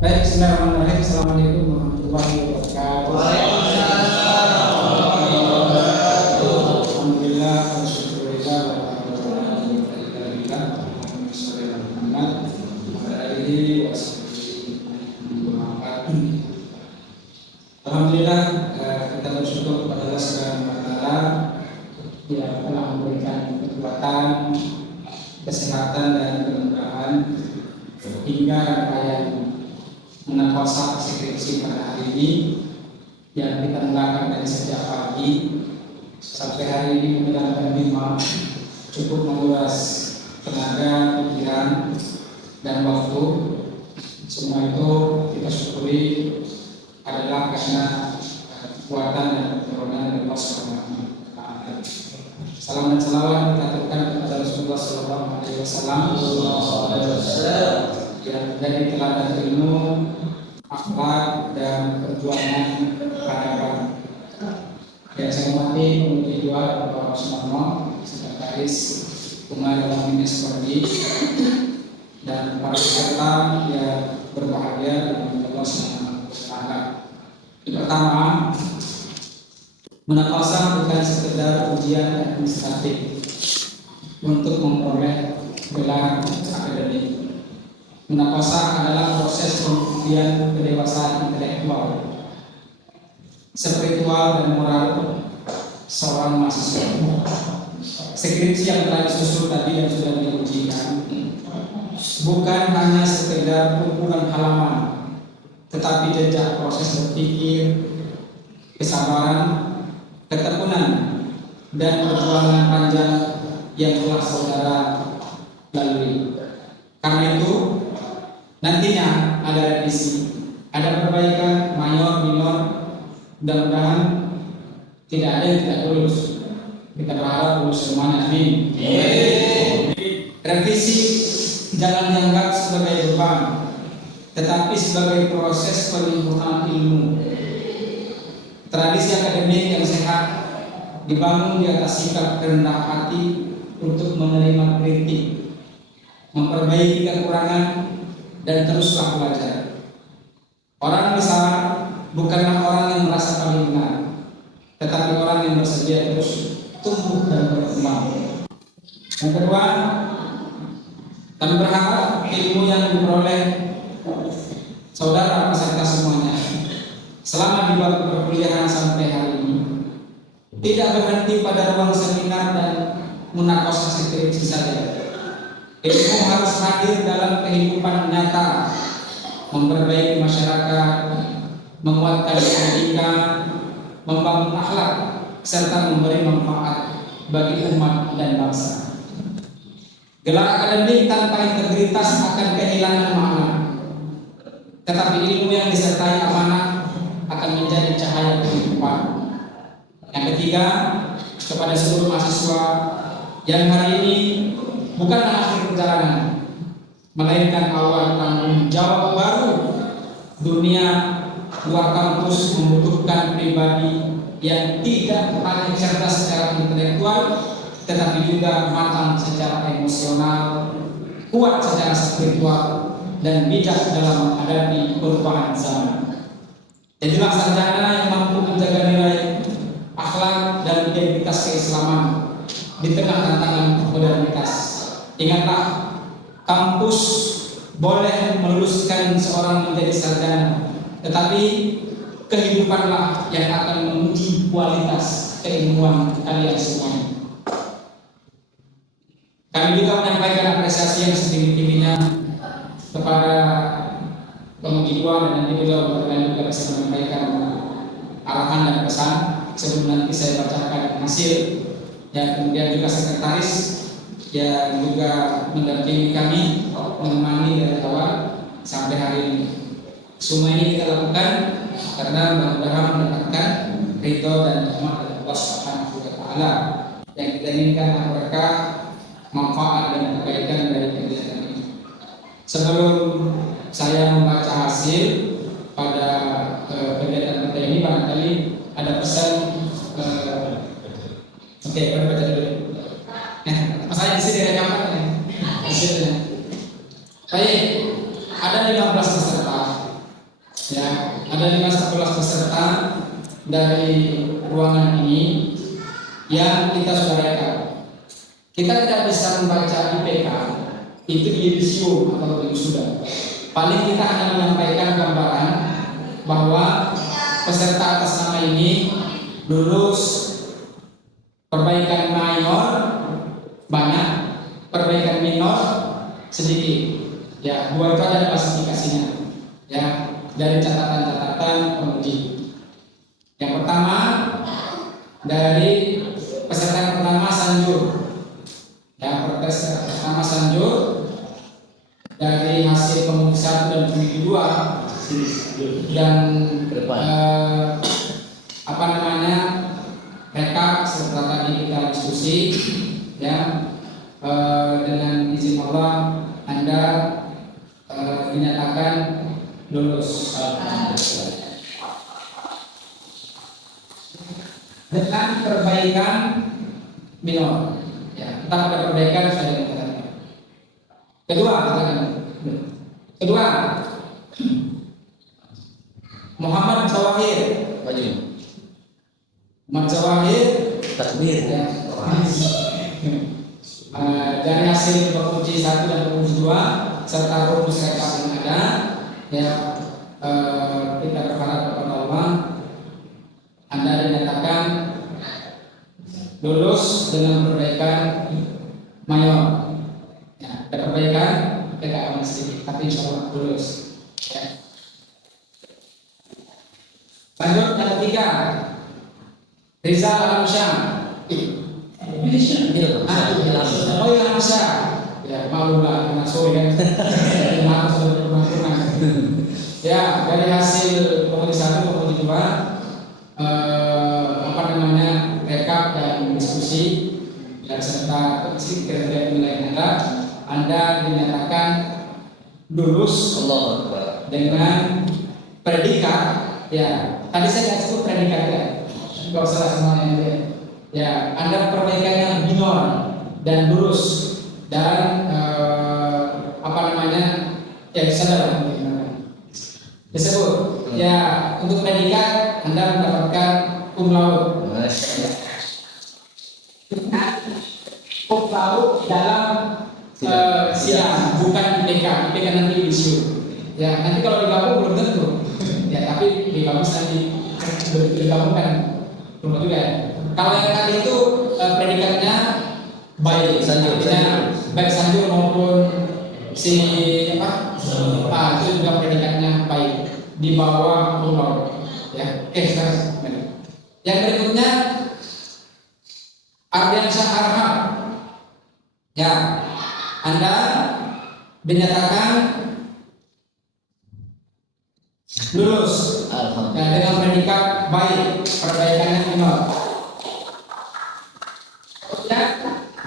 Baik, bismillahirrahmanirrahim. Assalamualaikum warahmatullahi wabarakatuh. Waalaikumsalam warahmatullahi wabarakatuh. Alhamdulillah, alhamdulillah, alhamdulillah, kita bersyukur kepada Allah Subhanahu wa Ta'ala yang telah memberikan kekuatan, kesehatan dan kemudahan hingga rangkaian menapasa skripsi pada hari ini yang kita mulakan dari sejak pagi sampai hari ini. Mudah-mudahan Bima cukup menguras tenaga, pikiran, dan waktu. Semua itu kita syukuri adalah karena kekuatan dan pertolongan dari Allah Subhanahu wa Ta'ala. Salam dan salawat kita aturkan kepada Rasulullah Sallallahu Alaihi Wasallam yang dari teladan ilmu, akhlak dan perjuangan peradaban. Yang saya hormati Menteri Dua Bapak Rosmarno, Sekretaris Umar Al-Amin Eskordi, dan para peserta yang berbahagia dengan Allah Subhanahu wa Ta'ala. Pertama, munafasah bukan sekedar ujian administratif untuk memperoleh gelar akademik. Munafasah adalah proses pembuktian kedewasaan intelektual, spiritual dan moral seorang mahasiswa. Skripsi yang telah disusun tadi yang sudah diujikan bukan hanya sekedar kumpulan halaman, tetapi jejak proses berpikir, kesabaran, ketekunan, dan perjuangan panjang yang telah saudara lalui. Karena itu, nantinya ada revisi, ada perbaikan mayor, minor. Mudah-mudahan tidak ada yang tidak lulus. Kita berharap lulus semuanya, amin. Revisi jangan dianggap sebagai beban, tetapi sebagai proses penyempurnaan ilmu. Tradisi akademik yang sehat dibangun di atas sikap rendah hati untuk menerima kritik, memperbaiki kekurangan, dan teruslah belajar. Orang besar bukanlah orang yang merasa paling benar, tetapi orang yang bersedia terus tumbuh dan berkembang. Yang kedua, kami berharap ilmu yang diperoleh saudara peserta semuanya selama di bangku perkuliahan sampai hari ini tidak berhenti pada ruang seminar dan munakosah skripsi saja. Ilmu harus hadir dalam kehidupan nyata, memperbaiki masyarakat, menguatkan etika, membangun akhlak, serta memberi manfaat bagi umat dan bangsa. Gelar akademik tanpa integritas akan kehilangan makna, tetapi ilmu yang disertai amanah akan menjadi cahaya kehidupan. Yang ketiga, kepada seluruh mahasiswa yang hari ini bukanlah akhir perjalanan, melainkan awal tanggung jawab baru. Dunia luar kampus membutuhkan pribadi yang tidak hanya cerdas secara intelektual, tetapi juga matang secara emosional, kuat secara spiritual, dan bijak dalam menghadapi perubahan zaman. Jadilah sarjana yang mampu menjaga nilai, akhlak, dan identitas keislaman di tengah tantangan modernitas. Ingatlah, kampus boleh meluluskan seorang menjadi sarjana, tetapi kehidupanlah yang akan menguji kualitas keilmuan kalian semuanya. Kami juga menyampaikan apresiasi yang setinggi-tingginya kepada Komisi 2 dan nanti beliau berkenan juga bisa menyampaikan arahan dan pesan sebelum nanti saya bacakan hasil, dan kemudian juga sekretaris yang juga mendampingi kami, menemani dari awal sampai hari ini. Semua ini kita lakukan karena mudah-mudahan mendapatkan ridho dan rahmat dari Allah Subhanahu wa Ta'ala. Yang kita inginkan berkah, manfaat, dan kebaikan dari kegiatan ini. Sebelum saya membaca hasil pada kegiatan kita ini, barangkali ada pesan. Oke, baca dulu. Saya di sini rekaman hasilnya. Baik, ada 15 peserta Ya, ada 11 peserta dari ruangan ini yang kita sudah rekap. Kita tidak bisa membaca IPK itu di yudisium atau di wisuda. Paling kita hanya menyampaikan gambaran bahwa peserta atas nama ini lulus perbaikan mayor banyak, perbaikan minor sedikit. Ya, dua itu ada klasifikasinya. Ya, dari catatan-catatan penguji. Yang pertama dari peserta yang pertama Sanjur. Ya, peserta pertama Sanjur dari hasil penguji 1 dan penguji 2 dan apa namanya rekap setelah tadi kita diskusi ya, dengan izin Allah Anda dinyatakan lulus dengan perbaikan minor. Ya, tetap ada perbaikan sudah dikatakan. Kedua, Muhammad Zawahir. Muhammad Zawahir Takbir. ya. Dari hasil penguji 1 dan penguji 2 serta rumus rekap yang ada ya, kita berharap kepada Allah Anda dinyatakan lulus dengan perbaikan mayor. Ya, ada perbaikan PKM sedikit, tapi insya Allah lulus. Ya. Lanjut yang ketiga, Rizal Alamsyah. Oh iya Alamsyah. Ya malu lah karena sore kan. Maaf sudah kurang. Ya, dari hasil penguji 1 penguji 2 apa namanya rekap dan diskusi dan serta kriteria penilaian Anda dinyatakan lulus dengan predikat. Ya, tadi saya nggak sebut predikat ya, nggak usah semuanya ya. Anda perbaikannya minor dan lulus dan apa namanya ya bisa dalam disebut ya. Untuk predikat Anda mendapatkan cum laude. Cum laude dalam sidang, bukan IPK. IPK nanti yudisium. Ya, nanti kalau digabung belum tentu. Ya, tapi digabung nanti digabungkan belum juga ya. Kalau yang tadi itu predikatnya baik, artinya baik Sanjur maupun si apa? Itu juga predikatnya baik di bawah cum laude. Ya, oke sekarang. Yang berikutnya Ardiansyah Arham. Ya, Anda dinyatakan lulus ya, dengan predikat baik, perbaikannya minor. Ya,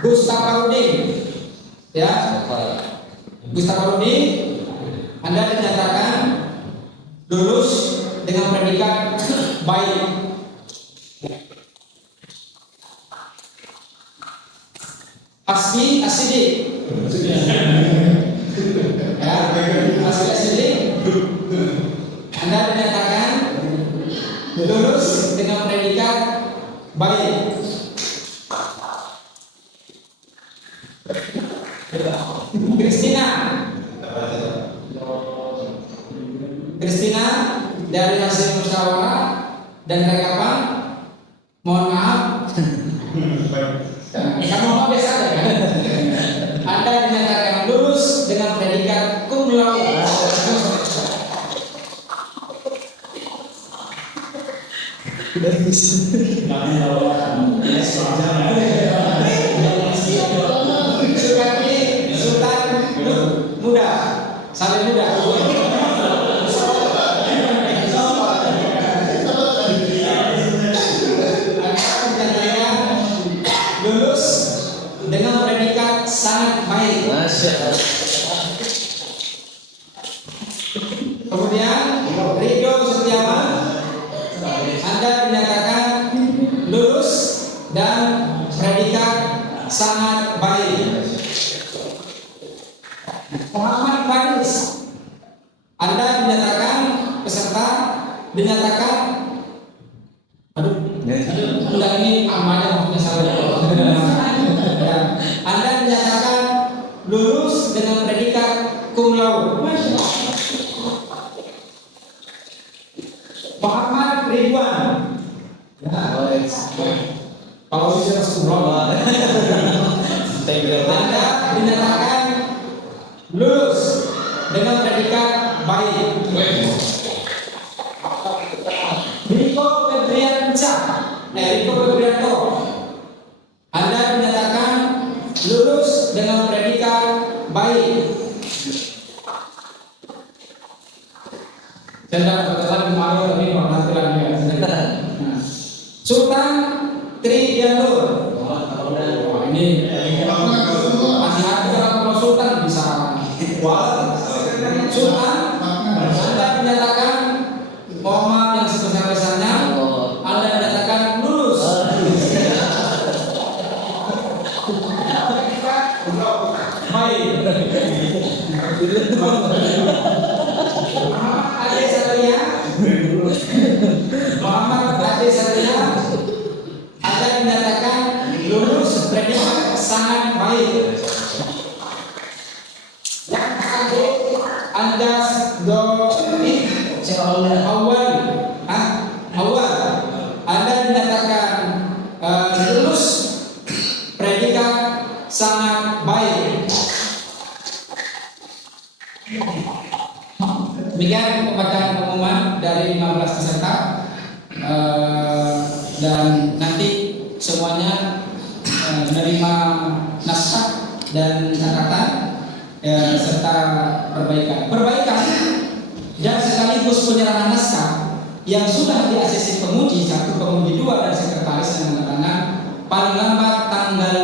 Gustafarudin. Ya, Gustafarudin, Anda dinyatakan lulus dengan predikat baik. Asmi Asidik. Ya, Asmi Asidik, Anda dinyatakan lulus dengan predikat baik. Kristina dari hasil musyawarah dan rekapan, mohon maaf. Kamu mau biasa aja kan? Anda dinyatakan lulus dengan predikat cum laude. Sukati Sultan Muda, Salim Muda. Lulus dengan predikat sangat baik. Kemudian Ridho Setiawan, Anda dinyatakan lulus dan predikat sangat baik. Muhammad Faris, Anda dinyatakan peserta dinyatakan, enggak, ini amalnya maksudnya salah. Ya. Anda dinyatakan lulus dengan predikat cum laude. Muhammad Ridwan. Ya, kalau bisa Rasulullah. Anda dinyatakan lulus dengan predikat baik. Riko Febrianto. Anda dinyatakan lulus dengan predikat baik. Saya kebetulan malu tapi penampilannya. Sultan Tridianur. Ini masih ada kalau Sultan bisa. Sultan, Anda dinyatakan Muhammad yang sebesar-besarnya. Anda dinyatakan lulus. Baik. Muhammad Ade Satria, Anda dinyatakan lulus predikat sangat baik. Yang adik Andas awal, Anda dinyatakan lulus predikat sangat baik. Demikian pembacaan pengumuman dari 15 peserta, dan nanti semuanya menerima naskah dan catatan serta perbaikan dan sekaligus penyerahan naskah yang sudah di ACC penguji 1, penguji 2 dan sekretaris yang menandatangan paling lambat tanggal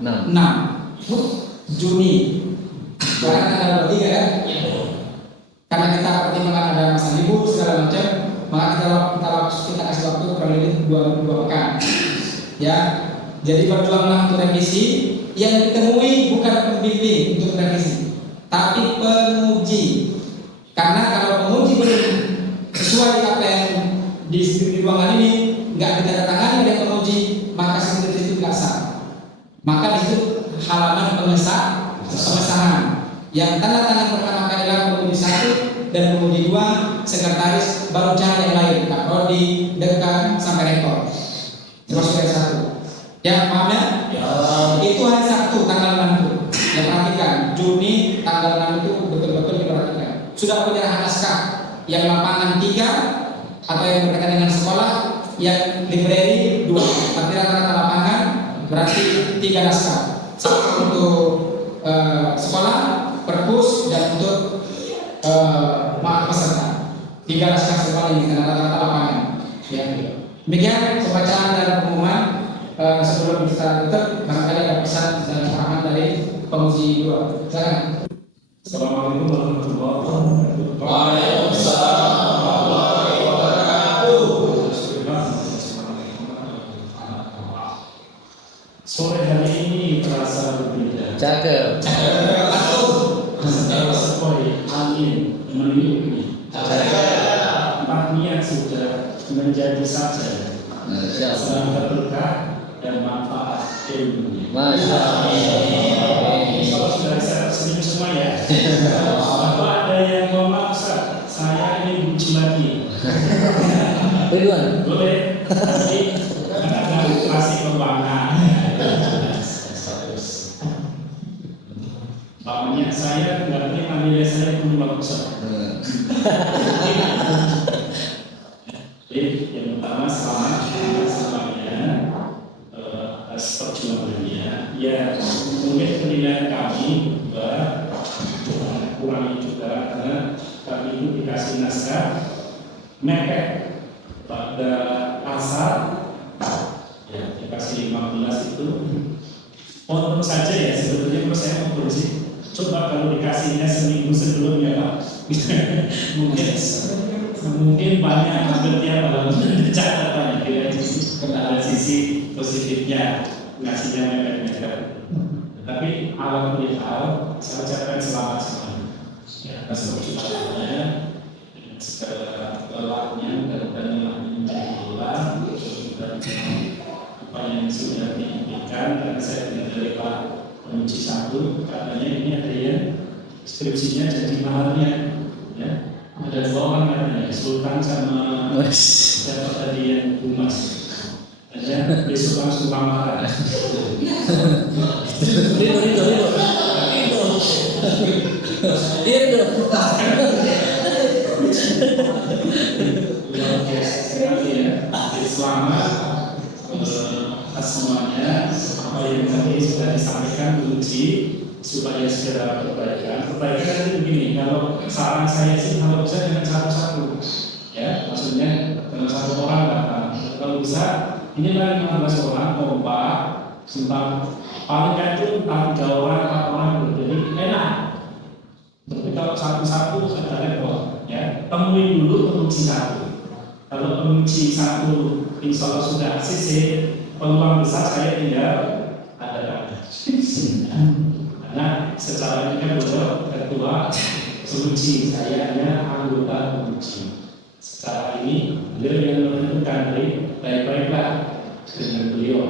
6 Juni. Sekarang tanggal 3 kan? Karena kita pertimbangan ada masa libur segala macam, maka kita kasih waktu kurang lebih 2 pekan. Ya, jadi berjuanglah untuk revisi. Yang ditemui bukan pembimbing untuk revisi, tapi penguji. Karena kalau penguji belum sesuai apa yang di ruangan ini nggak ditandatangani oleh penguji, maka skripsi itu nggak sah. Maka di situ halaman pengesahan. Yang tanda tangan pertama kali adalah penguji 1 dan penguji 2, sekretaris, baru cari yang lain, Pak Rodi, dekan sampai rektor. Termasuk yang 1. Ya, paham ya? Itu hari Sabtu tanggal 6 itu. Ya, perhatikan, Juni tanggal 6 itu betul-betul diperhatikan. Sudah penyerahan naskah yang lapangan 3 atau yang berkaitan dengan sekolah, yang library 2. Tapi rata-rata lapangan berarti 3 naskah. 1 untuk sekolah, perpus, dan untuk peserta. 3 naskah sekolah ini karena rata-rata lapangan. Ya. Demikian pembacaan dan pengumuman. Sebelum kita tutup, barangkali ada pesan dan arahan dari penguji 2. Silakan. Assalamualaikum warahmatullahi wabarakatuh. Waalaikumsalam warahmatullahi wabarakatuh. Sore hari ini terasa berbeda. Cakep. Sepoi angin meniup. Niat sudah menjadi saja. Selamat berkah dan manfaat ilmunya. Masya Allah. Kalau sudah saya setuju semua ya. Apa ada yang mau maksud? Saya ini buci lagi. Ridwan. Boleh. Nanti akan kasih pembangunan. Makanya saya nggak terima nilai saya pun bagus. Jadi yang pertama selamat semuanya atas perjuangannya. Ya mungkin penilaian kami juga kurangi juga karena kami itu dikasih naskah mepet pada asal ya dikasih 15 itu potong saja ya sebetulnya. Kalau saya mau bersih coba kalau dikasihnya seminggu sebelumnya Pak mungkin banyak hampir tiap malam catatan ada sisi positifnya ngasihnya mepet-mepet. Tapi alhamdulillah saya ucapkan selamat semuanya atas perjuangannya dengan segala lelahnya dari Pak Pengunci satu, katanya ini ada yang skripsinya jadi mahalnya, ya. Ada 2 orang katanya, Sultan sama siapa tadi yang Humas. Ada besok langsung lamaran. Ridho. Luar biasa sekali ya. Selamat atas semuanya. Apa yang tadi sudah disampaikan kunci supaya segera perbaikan. Perbaikan itu begini. Kalau saran saya sih kalau bisa dengan satu-satu, ya. Maksudnya dengan 1 orang datang. Kalau bisa ini kan 15 orang kompak, sumpah paling kan itu 3 orang, 4 orang jadi enak. Tapi kalau satu-satu sudah repot, ya. Temuin dulu pengunci 1. Kalau pengunci 1 insya Allah sudah ACC, peluang besar saya tinggal ada. Karena secara ini kan ketua pengunci, saya hanya anggota pengunci. Secara ini beliau yang menentukan, baik-baiklah dengan beliau.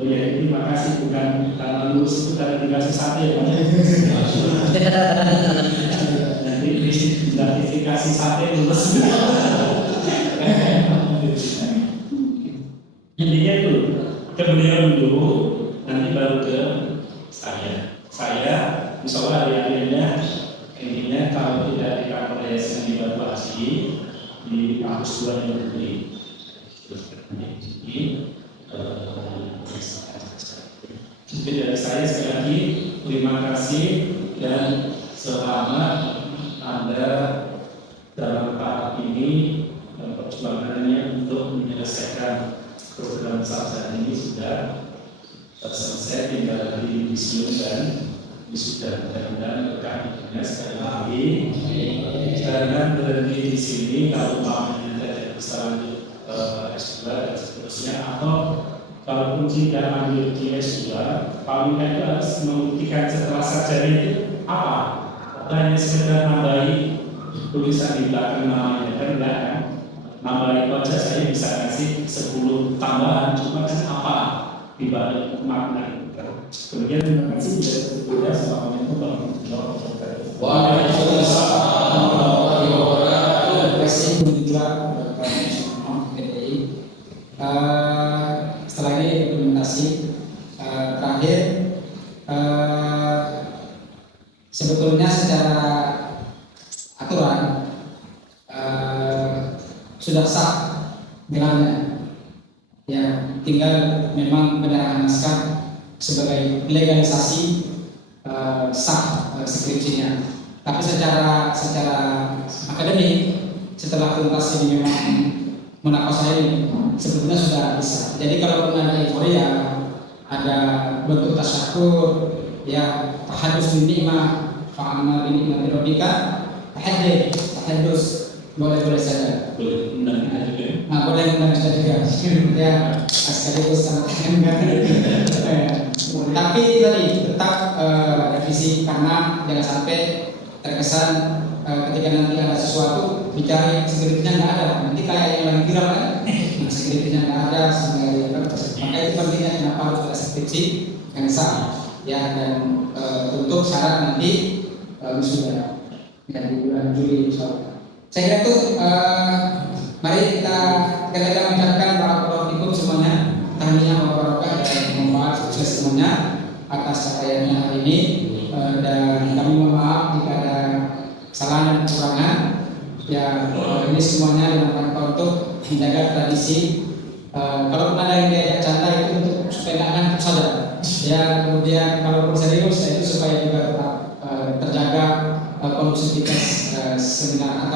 Oh ya, terima kasih, bukan karena lulus itu karena dikasih sate ya. Nanti sertifikasi sate lulus. Intinya itu ke beliau dulu, nanti baru ke saya. Saya insya Allah hari-harinya intinya kalau tidak di kantor yayasan di Batu Asi di kampus 2 yang berdiri. Jadi dari saya sekali lagi terima kasih dan selamat Anda dalam tahap ini dan perjuangannya untuk menyelesaikan program sarjana ini sudah selesai, tinggal lagi disium dan wisuda. Mudah-mudahan berkah sekali lagi. Jangan berhenti di sini kalau mamanya tidak bisa lanjut S2 dan seterusnya, atau kalaupun tidak ambil di S2, paling itu harus membuktikan setelah sarjana itu apa? Atau hanya sekedar nambahi tulisan di belakang namanya, kan enggak kan? Nambah itu aja saya bisa kasih 10 tambahan, cuma kan apa di balik makna. Kemudian terima kasih sudah Assalamualaikum warahmatullahi wabarakatuh. Waalaikumsalam warahmatullahi wabarakatuh. Terima kasih juga PDI. Setelah ini implementasi terakhir, sebetulnya secara aturan sudah sah gelarnya, ya tinggal memang penyerahan naskah sebagai legalisasi sah skripsinya. Tapi secara akademik setelah tuntas ini memang menakos ini sebetulnya sudah bisa. Jadi kalau ada euforia, ada bentuk tasyakur, ya tahadus binikmah, fa'amal binikmah rabbika, tahadus boleh saja. Boleh undang kita juga. Nah, boleh undang kita juga. Ya, sekaligus sama tapi tadi tetap revisi, karena jangan sampai terkesan ketika nanti ada sesuatu dicari skripsinya nggak ada. Nanti kayak yang lagi viral kan, skripsinya nggak ada, maka itu pentingnya kenapa harus ada skripsi yang sah, ya. Dan untuk syarat nanti sudah di bulan Juli insyaallah. Saya kira itu mari kita mengucapkan barakallahu fikum semuanya, tahniah wa barakah dan semoga sukses semuanya atas capaiannya hari ini, dan kami mohon maaf jika ada kesalahan dan kekurangan. Ya, ini semuanya dalam rangka untuk menjaga tradisi. Kalau ada yang diajak canda itu untuk supaya nggak ngantuk saja. Ya, kemudian kalau serius itu supaya juga tetap terjaga kondusivitas seminar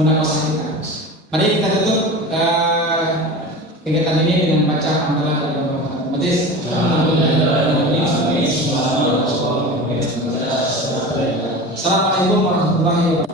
munakosah kita. Mari kita tutup kegiatan ini dengan baca hamdalah dan doa. Majlis. Assalamualaikum warahmatullahi wabarakatuh.